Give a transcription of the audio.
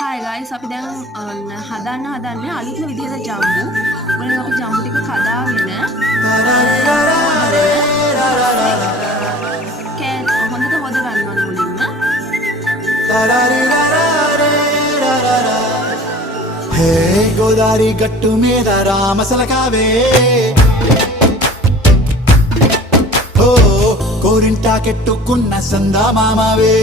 Hi guys අපි දැන් හදන්නේ අලුත්ම විදිහට ජම්බු. මුලින් අපි ජම්බු ටික හදාගෙන හොඳට හොද ගන්න ඕනේ මුලින්ම. హే గోదారి గట్టు మీద రామసలకావే ఓ కోరింటా కెట్టుకున్న సందా మామావే